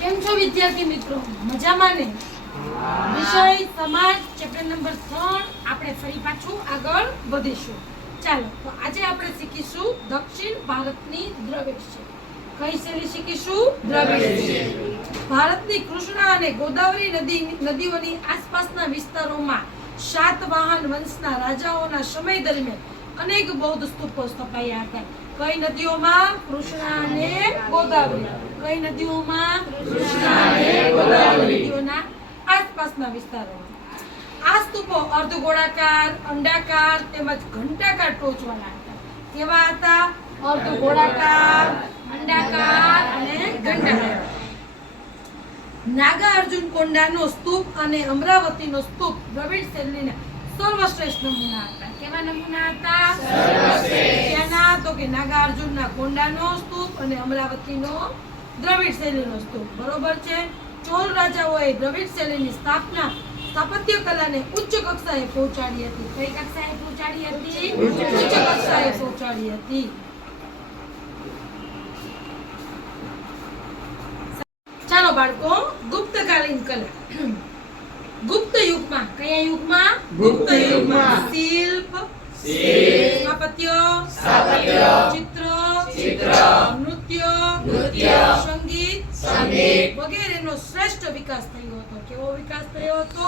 કેમ છો વિદ્યાર્થી મિત્રો? મજામાં ને? વિષય સમાજ ચેપ્ટર નંબર 3 આપણે ફરી પાછું આગળ વધીશું. ચાલો તો આજે આપણે શીખીશું દક્ષિણ ભારતની દ્રવિડ શૈલી. કઈ શૈલી શીખીશું? દ્રવિડ શૈલી. ભારતની કૃષ્ણા અને ગોદાવરી નદીઓની આસપાસના વિસ્તારોમાં સાતવાહન વંશના રાજાઓના સમય દરમિયાન અનેક બૌદ્ધ સ્તૂપો સ્થપાયા હતા. કઈ નદીઓમાં? કૃષ્ણા અને ગોદાવરી. કઈ નદીઓમાં? કૃષ્ણા અને ગોદાવરી નદીઓના આસપાસના વિસ્તારોમાં. આ સ્તૂપો અર્ધગોળાકાર, અંડાકાર તેમજ ઘંટાકાર ટોચવાળા હતા. કેવા હતા? અર્ધગોળાકાર, અંડાકાર અને ઘંટાકાર. નાગાર્જુન કોંડાનો સ્તૂપ અને અમરાવતીનો સ્તૂપ દ્રવિડ શૈલીના સર્વશ્રેષ્ઠ નમૂના હતા. કેવા નમૂના હતા? સર્વશ્રેષ્ઠ. તો કે નાગાર્જુનના કોંડાનો સ્તૂપ અને અમરાવતીનો દ્રવિડ શૈલીનો સ્તૂપ. બરોબર છે. ચોલ રાજાઓએ દ્રવિડ શૈલીની સ્થાપત્ય કલાને ઉચ્ચ કક્ષાએ પહોંચાડી હતી. કઈ કક્ષાએ પહોંચાડી હતી? ઉચ્ચ કક્ષાએ પહોંચાડી હતી. ચાલો બાળકો, ગુપ્તકાલીન કલા. ગુપ્ત યુગમાં, કયા યુગમાં? ગુપ્ત યુગમાં શિલ્પ, સ્થાપત્ય, ચિત્ર, નૃત્ય, સંગીત વગેરેનો શ્રેષ્ઠ વિકાસ થયો હતો. કેવો વિકાસ થયો હતો?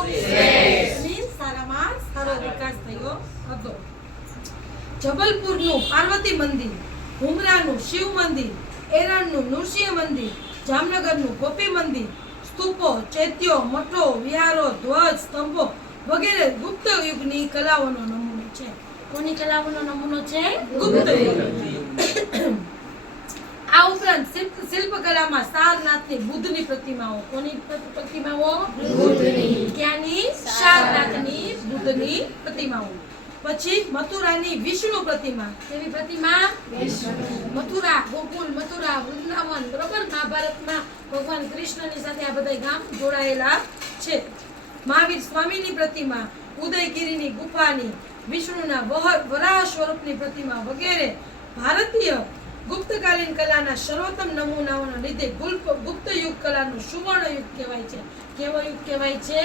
સારામાં સારો વિકાસ થયો હતો. જબલપુરનું પાર્વતી મંદિર, હુમરાનું શિવ મંદિર, એરણનું નૃસિંહ મંદિર, જામનગરનું ગોપી મંદિર, સ્તૂપો, ચૈત્યો, મઠો, વિહારો, ધ્વજ, સ્તંભો વગેરે ગુપ્ત યુગની કલાઓનો નમૂનો છે. કોની કલાઓનો નમૂનો છે? ગુપ્ત યુગ. આ ઉપરાંત શિલ્પકલામાં સારનાથની બુદ્ધની પ્રતિમાઓ. કોની પ્રતિમાઓ? બુદ્ધની. ક્યાંની? સારનાથની બુદ્ધની પ્રતિમાઓ. પછી મથુરાની વિષ્ણુ પ્રતિમા. કેવી પ્રતિમા? મથુરા, ગોકુલ, મથુરા, વૃંદાવન. બરોબર. મહાભારતમાં ભગવાન કૃષ્ણની સાથે આ બધા ગામ જોડાયેલા છે. મહાવીર સ્વામીની પ્રતિમા, ઉદયગીરીની ગુફાની, વિષ્ણુના વરાહ સ્વરૂપની પ્રતિમા વગેરે ભારતીય ગુપ્તકાલીન કલાના સર્વોત્તમ નમૂનાઓના લીધે ગુપ્ત યુગ કલાનું સુવર્ણ યુગ કહેવાય છે. કેવો યુગ કહેવાય છે?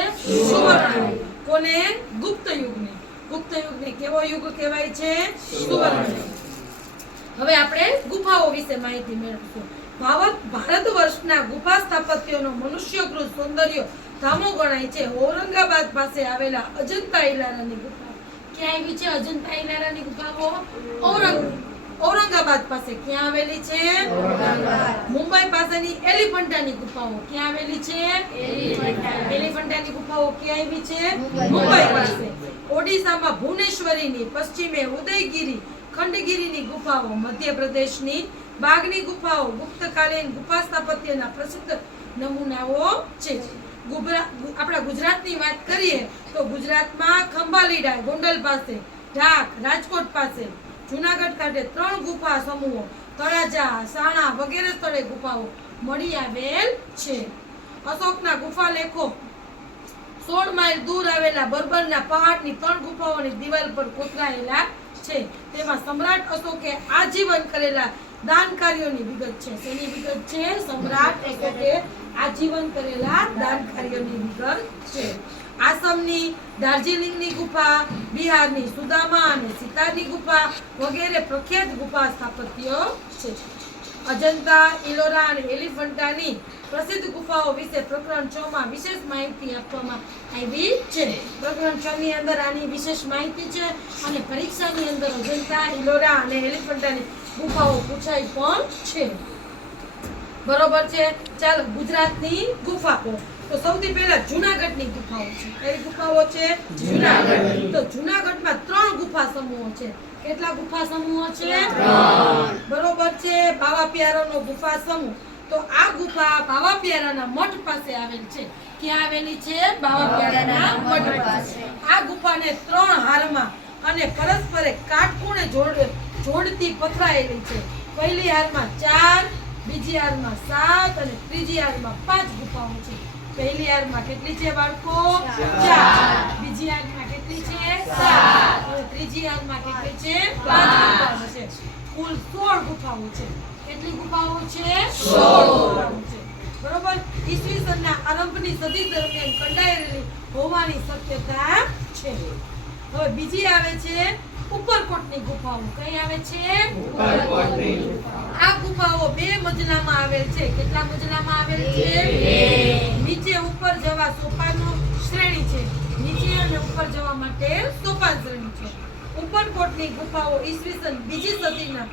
સુવર્ણ યુગ. કોને? ગુપ્ત યુગને. ગુપ્ત યુગને કેવો યુગ કહેવાય છે? સુવર્ણ યુગ. હવે આપણે ગુફાઓ વિશે માહિતી મેળવીશું. ભારત વર્ષના ગુફા સ્થાપત્યનો મનુષ્યકૃત સૌંદર્ય ધામો ગણાય છે. ઔરંગાબાદ પાસે આવેલા અજંતા ઇલોરાની ગુફા. ક્યાં આવી છે અજંતા ઇલોરાની ગુફાઓ? ઔરંગાબાદ પાસે. ક્યાં આવેલી છે? મુંબઈ પાસેની એલિફન્ટાની ગુફાઓ. ક્યાં આવેલી છે? એલિફન્ટાની ગુફાઓ ક્યાં આવી છે? મુંબઈ પાસે. ઓડિશામાં ભુવનેશ્વરીની, પશ્ચિમે ઉદયગીરી, ખંડગીરીની ગુફાઓ, મધ્યપ્રદેશની બાગની ગુફાઓ ગુપ્તકાલીન ગુફા સ્થાપત્યના પ્રસિદ્ધ નમૂનાઓ છે. આપણા ગુજરાતની વાત કરીએ તો ગુજરાતમાં ખંભાલીડા ગોંડલ પાસે, ઢાક રાજકોટ પાસે, જૂનાગઢ ખાતે 3 ગુફા સમૂહો, તળાજા, સાણા વગેરે સ્થળે ગુફાઓ મળી આવેલ છે. અશોકના ગુફા લેખો 16 માઇલ દૂર આવેલા બર્બરના પહાડની 3 ગુફાઓની દિવાલ પર કોતરાયેલા છે. તેમાં સમ્રાટ અશોકે આજીવન કરેલા દાન કાર્યોની વિગત છે. શેની વિગત છે? સમ્રાટ અશોકે આજીવન કરેલા દાન કાર્યોની વિગત છે. આસામની દાર્જિલિંગની ગુફા, બિહારની સુદામા અને સિતારની ગુફા વગેરે પ્રખ્યાત ગુફા સ્થાપત્યો છે. અજંતા, ઇલોરા અને એલિફન્ટાની પ્રસિદ્ધ ગુફાઓ વિશે પ્રકરણ 6 માં વિશેષ માહિતી આપવામાં આવી છે. પ્રકરણ 6 ની અંદર આની વિશેષ માહિતી છે અને પરીક્ષાની અંદર અજંતા, ઇલોરા અને એલિફન્ટાની ગુફાઓ પૂછાઈ પણ છે. બરોબર છે. ચાલો ગુજરાતની ગુફાઓ. તો સૌથી પહેલા જૂનાગઢની ગુફાઓ છે. કઈ ગુફાઓ છે? જૂનાગઢ. તો જૂનાગઢમાં 3 ગુફા સમૂહો છે. કેટલા ગુફા સમૂહો છે? 3. બરોબર છે. બાવા પ્યારાનો ગુફા સમૂહ. તો આ ગુફા બાવા પ્યારાના મઠ પાસે આવેલ છે. ક્યાં આવેલી છે? બાવા પ્યારાના મઠ પાસે. આ ગુફાને 3 હારમાં અને પરસ્પરે કાટખૂણે જોડતી પથરાયેલી છે. પહેલી હારમાં 4, બીજી હારમાં 7 અને ત્રીજી હારમાં 5 ગુફાઓ છે. પહેલી હારમાં કેટલી છે બાળકો? 4. બીજી હારમાં કેટલી છે? 7. અને ત્રીજી હારમાં કેટલી છે? 5 ગુફાઓ છે. કુલ 16 ગુફાઓ છે. કેટલી ગુફાઓ છે? 16 ગુફાઓ છે. બરોબર. સદી દરમિયાન કંડારેલી હોવાની શક્યતા છે. હવે બીજી આવે છે ઉપરકોટની ગુફાઓ. કઈ આવે છે? આ ગુફાઓ 2 મજલામાં આવેલ છે. કેટલા મજલામાં આવેલ છે? નીચે ઉપર જવા સોપાનો શ્રેણી છે. નીચે અને ઉપર જવા માટે સોપાન શ્રેણી છે. ઉપરકોટની ગુફાઓ ઈસવીસન 2જી સદીના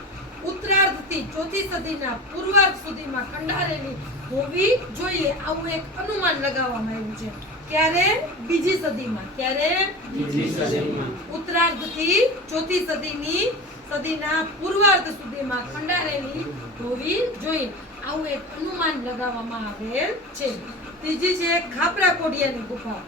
ઉત્તરાર્ધથી 4થી સદીના પૂર્વાર્ધ સુધીમાં ખંડારેલી હોવી જોઈએ આવું એક અનુમાન લગાવવામાં આવ્યું છે. ક્યારે? 2જી સદીમાં. ક્યારે? 2જી સદીમાં. ઉત્તરાર્ધથી 4થી સદીના પૂર્વાર્ધ સુધીમાં ખંડારેલી હોવી જોઈએ આવું એક અનુમાન લગાવવામાં આવેલ છે. ત્રીજી છે ખાપરા કોડિયાની ગુફાઓ.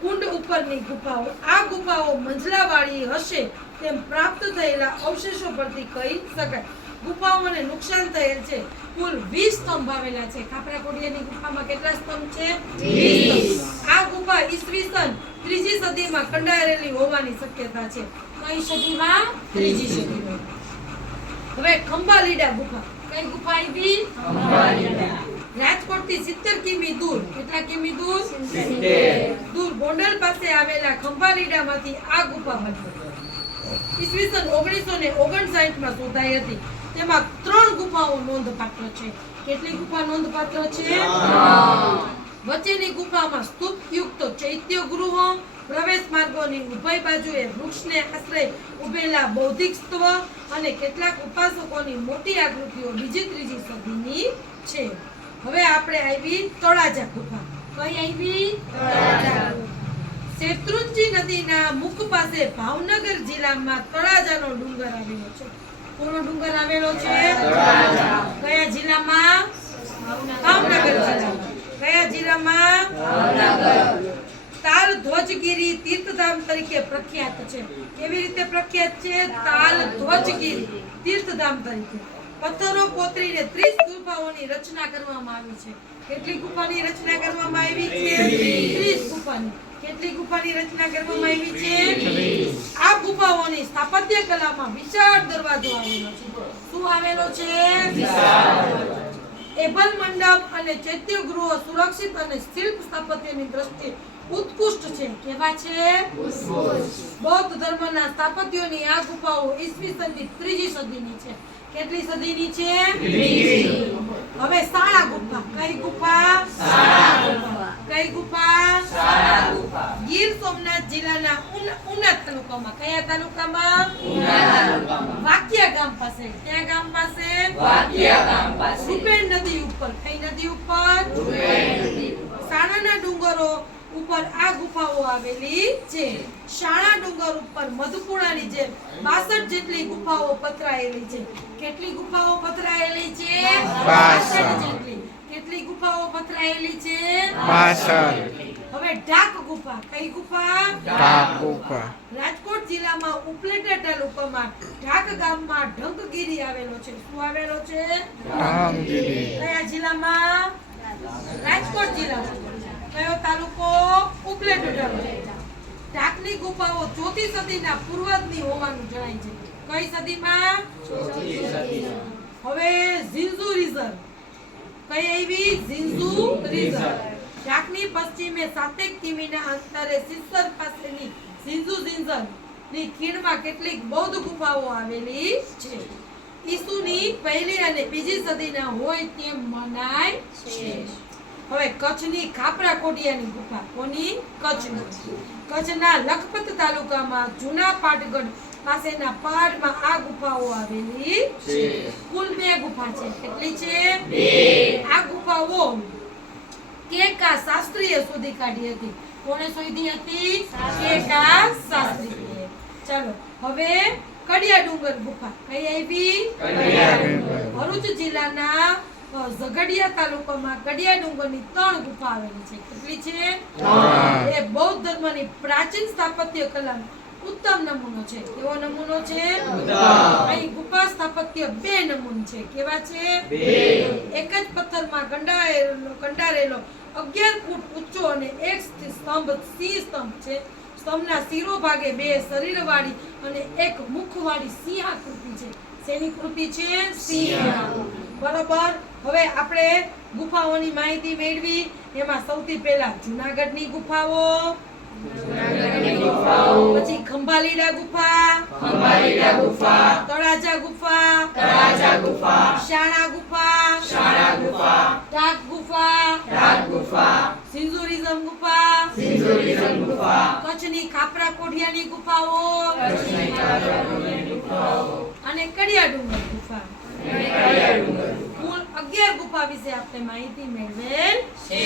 કુંડ ઉપરની ગુફાઓ. આ ગુફાઓ મંજલાવાળી હશે તેમ પ્રાપ્ત થયેલા અવશેષો પરથી કહી શકાય. ગુફાઓને નુકસાન થયેલ છે. કુલ 20 સ્તંભ આવેલા છે. ખાપરા કોડિયાની ગુફામાં કેટલા સ્તંભ છે? 20 સ્તંભ. આ ગુફા ઈસવીસન 3જી સદીમાં ખંડારેલી હોવાની શક્યતા છે. કઈ સદીમાં? 3જી સદીમાં. હવે ખંભાલીડા ગુફા. કઈ ગુફા આવી? ખંભાલીડા. રાજકોટથી 70 કિમી દૂર. કેટલા કિમી દૂર? 70 દૂર ગોંડલ પાસે આવેલા ખંભાલીડામાંથી આ ગુફા બની. ઈસવીસન 1959 માં શોધાઈ હતી. તેમાં 3 ગુફાઓ નોંધપાત્ર છે. કેટલી ગુફા નોંધપાત્ર છે? વચ્ચેની ગુફામાં સ્તૂપ યુક્ત ચૈત્ય ગૃહો, પ્રવેશ માર્ગોની ઉભય બાજુએ વૃક્ષને આશ્રય ઉભેલા બૌદ્ધિક સ્તવ અને કેટલાક ઉપાસકોની મોટી આકૃતિઓ 2જી-3જી સદીની છે. હવે આપણે આવી તળાજા ગુફા. કઈ આવી? તળાજા. શેત્રુંજી નદીના મુખ પાસે ભાવનગર જિલ્લામાં તળાજાનો ડુંગર આવેલો છે. કોનો ડુંગર આવેલો છે? તળાજા. કયા જિલ્લામાં? ભાવનગર જિલ્લામાં. કયા જિલ્લામાં? ભાવનગર. તાલ ધ્વજગીરી તીર્થધામ તરીકે પ્રખ્યાત છે. કેવી રીતે પ્રખ્યાત છે? તાલ ધ્વજગીરી તીર્થધામ તરીકે. પથ્થરો કોતરીને 30 ગુફાઓની રચના કરવામાં આવી છે. કેટલી ગુફાની રચના કરવામાં આવી છે? 30 ગુફાની. કેટલી ગુફાની રચના કરવામાં આવી છે? આ ગુફાઓની સ્થાપત્ય કલામાં વિશાળ દરવાજો આવેલો છે. શું આવેલો છે? એબલ મંડપ અને ચૈત્ય ગૃહો સુરક્ષિત અને શિલ્પ સ્થાપત્યની દ્રષ્ટિએ ઉત્કૃષ્ટ છે. કેવા છે? બૌદ્ધ ધર્મના સ્થાપત્યોની આ ગુફાઓ ઈસવીસનની 3જી સદીની છે. કેટલી સદીની છે? 3જી. હવે સાળા ગુફા. કઈ ગુફા? સાળા ગુફા. કઈ ગુફા? સાળા ગુફા. ગીર સોમનાથ જિલ્લાના ઉના તાલુકામાં. કયા તાલુકામાં? ઉના તાલુકામાં. વાકિયા ગામ પાસે. ક્યાં ગામ પાસે? વાકિયા ગામ પાસે. રૂપેણ નદી ઉપર. કઈ નદી ઉપર? રૂપેણ નદી ઉપર. સાણાના ડુંગરો ઉપર આ ગુફાઓ આવેલી છે. શાળા ડુંગર ઉપર મધુપુરાની જેમ 62 જેટલી ગુફાઓ પથરાયેલી છે. કેટલી ગુફાઓ પથરાયેલી છે? 62 જેટલી. કેટલી ગુફાઓ પથરાયેલી છે? 62. હવે ઢાક ગુફા. કઈ ગુફા? ઢાક ગુફા. રાજકોટ જિલ્લામાં ઉપલેટા તાલુકામાં ઢાક ગામમાં ઢંકગીરી આવેલો છે. શું આવેલો છે? ઢંકગીરી. કયા જિલ્લામાં? રાજકોટ જિલ્લામાં. કયો તાલુકો? ઉપલેટા તાલુકો. ઢાકની ગુફાઓ 4થી સદીના પૂર્વજની હોવાનું જણાય છે. કઈ સદીમાં? 4થી સદીમાં. હવે ઝિંઝુ રિઝર્વ. કઈ આવી? ઝિંઝુ રિઝર્વ. ઢાકની પશ્ચિમે 7 કિમીના અંતરે સિસ્સર પાસેની ઝિંઝુ ની ખીણમાં કેટલીક બૌદ્ધ ગુફાઓ આવેલી છે. ઈસુની 1લી અને 2જી સદીના હોય તેમ મનાય છે. હવે કચ્છની ખાપરા કોડિયાની ગુફા. કોની? કચ્છની. કચ્છના લખપત તાલુકામાં જૂના પાટગઢ પાસેના પહાડમાં આ ગુફાઓ આવેલી છે. કુલ 2 ગુફા છે. કેટલી છે? 2. આ ગુફાઓ કેકા શાસ્ત્રીએ શોધી કાઢી હતી. કોણે શોધી હતી? કેકા શાસ્ત્રીએ. ચાલો હવે કડિયા ડુંગર ગુફા. કઈ આવી? કડિયા ડુંગર. ભરૂચ જિલ્લાના ઝઘડિયા તાલુકામાં કડિયા ડુંગરની 3 ગુફા આવેલી છે. કેટલી છે? 3. એ બૌદ્ધ ધર્મની પ્રાચીન સ્થાપત્ય કલાનો ઉત્તમ નમૂનો છે. કેવો નમૂનો છે? અહીં ગુફા સ્થાપત્ય 2 નમૂન છે. કેવા છે? 2. એક જ પથ્થરમાં કંડારેલો 11 ફૂટ ઊંચો અને એક સ્તંભ સિંહ સ્તંભ છે. સ્તંભના શિરો ભાગે 2 શરીરવાળી અને એક મુખવાળી સિંહ આકૃતિ છે. શેની કૃતિ છે? સિંહ. બરોબર. હવે આપણે ગુફાઓની માહિતી મેળવી. એમાં સૌથી પહેલા જૂનાગઢની ગુફાઓ, પછી ખંભાલીડા ગુફા, તળાજા ગુફા, શાણા ગુફા, ટાક ગુફા, સિંધુરિઝમ ગુફા, કચ્છની ખાપરા કોઠિયાની ગુફાઓ અને કડિયા ડુંગર ગુફા. કુલ 11 ગુફા વિશે આપણે માહિતી મેળવેલ છે.